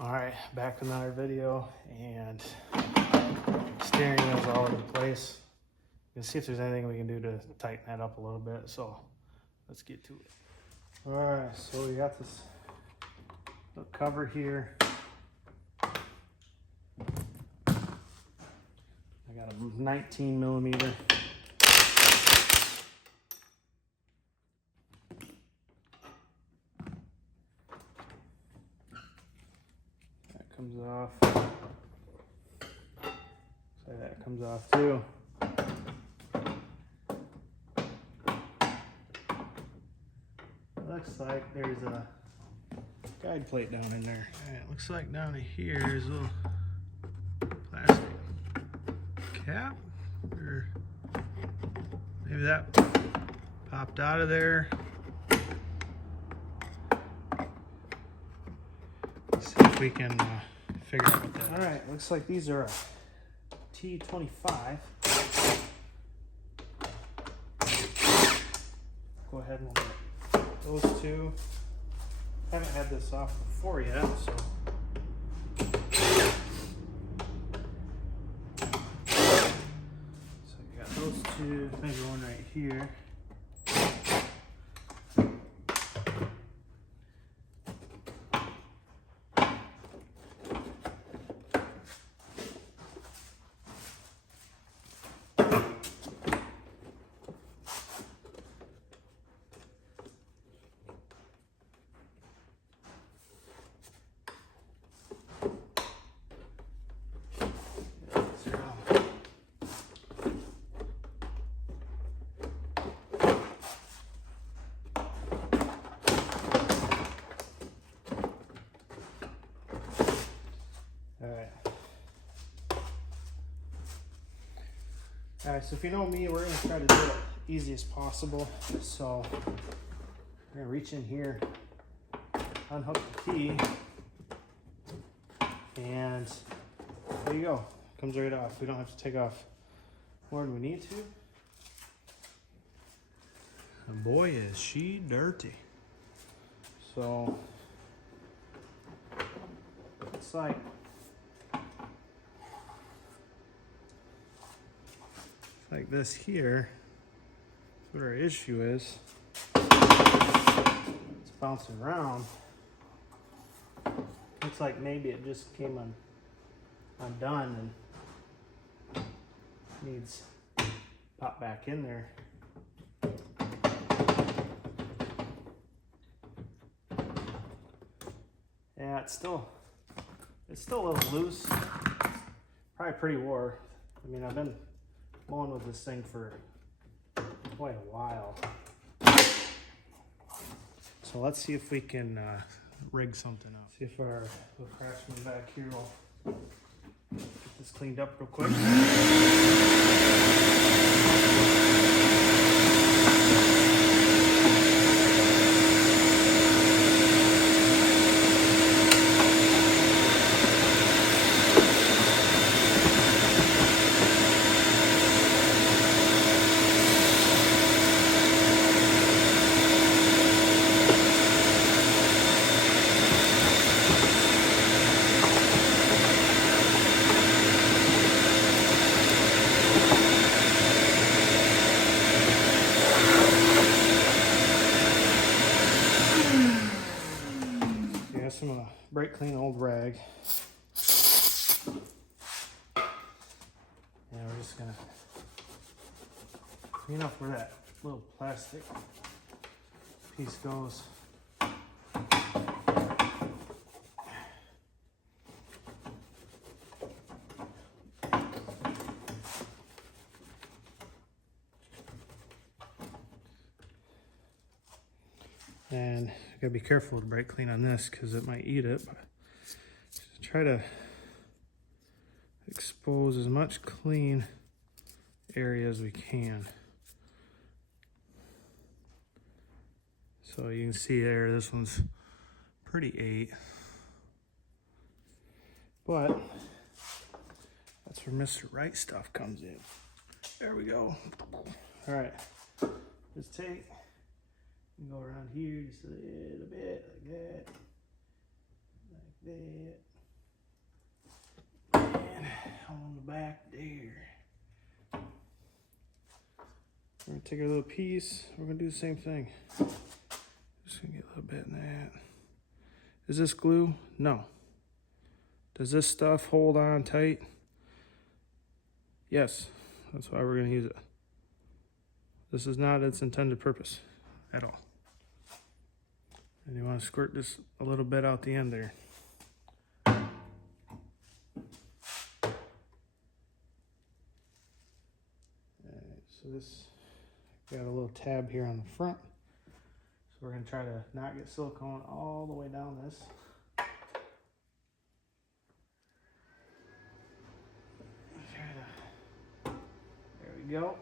All right, back with another video, and steering wheel's all over the place. Let's see if there's anything we can do to tighten that up a little bit. So let's get to it. All right, so we got this little cover here. I got a 19 millimeter. Comes off. So that comes off too. Looks like there's a guide plate down in there. All right, looks like down in here is a little plastic cap, or maybe that popped out of there. Let's see if we can figure out what that is. All right, looks like these are a T25. Go ahead and those two. Haven't had this off before yet, so. So you got those two, maybe one right here. Alright, so if you know me, we're going to try to do it easy as possible. So we're going to reach in here, unhook the key, and there you go. Comes right off. We don't have to take off more than we need to. And boy, is she dirty. So it's like this here. That's what our issue is. It's bouncing around. Looks like maybe it just came undone and needs to pop back in there. Yeah, it's still a little loose. Probably pretty wore. I mean, I've been mowing with this thing for quite a while. So let's see if we can rig something up. See if our little Craftsman back here will get this cleaned up real quick. I'm gonna brake clean old rag. And we're just gonna clean up where that little plastic piece goes. And I gotta be careful to brake clean on this because it might eat it. But just try to expose as much clean area as we can. So you can see there, this one's pretty ate. But that's where Mr. Right stuff comes in. There we go. All right, just take. Go around here just a little bit like that. that. And on the back there. We're gonna take our little piece. We're gonna do the same thing. Just gonna get a little bit in that. Is this glue? No. Does this stuff hold on tight? Yes. That's why we're gonna use it. This is not its intended purpose at all. And you want to squirt this a little bit out the end there. Alright, so this got a little tab here on the front. So we're going to try to not get silicone all the way down this. There we go.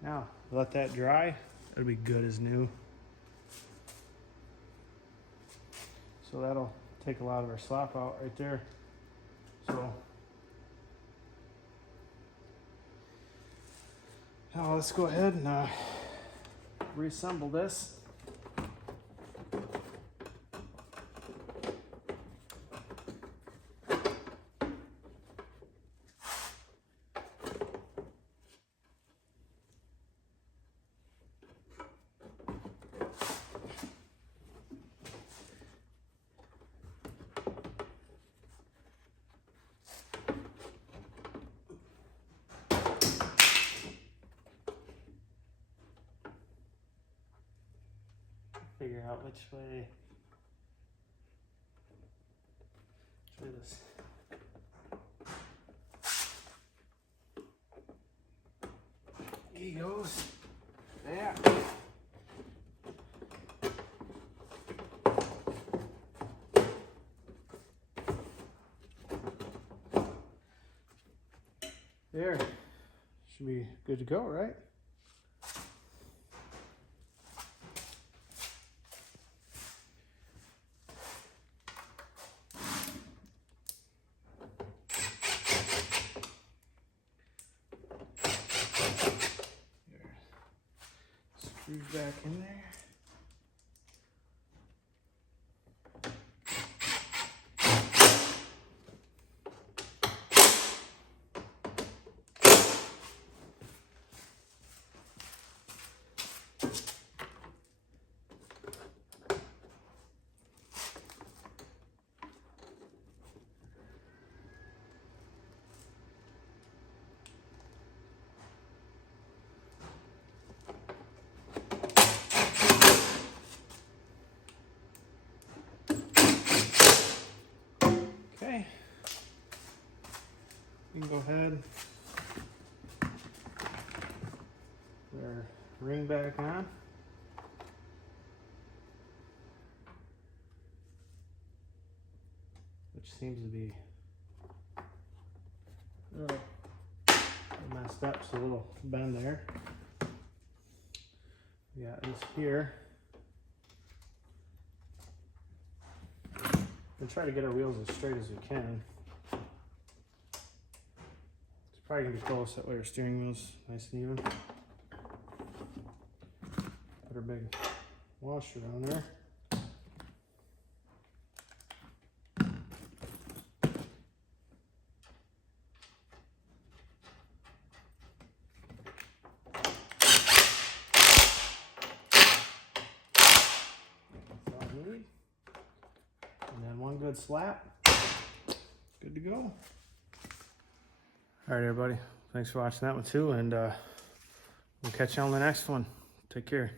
Now, let that dry. It'll be good as new. So that'll take a lot of our slop out right there. So now let's go ahead and reassemble this. Figure out which way this. He goes. Yeah. There. Should be good to go, right? Screws back in there. Okay, we can go ahead, put our ring back on. Which seems to be a little messed up, so a little bend there. We got this here. We'll try to get our wheels as straight as we can. It's probably gonna be close, that way our steering wheel's nice and even. Put our big washer on there. That's all I need. And then one good slap, good to go. All right, everybody, thanks for watching that one too, and we'll catch you on the next one. Take care.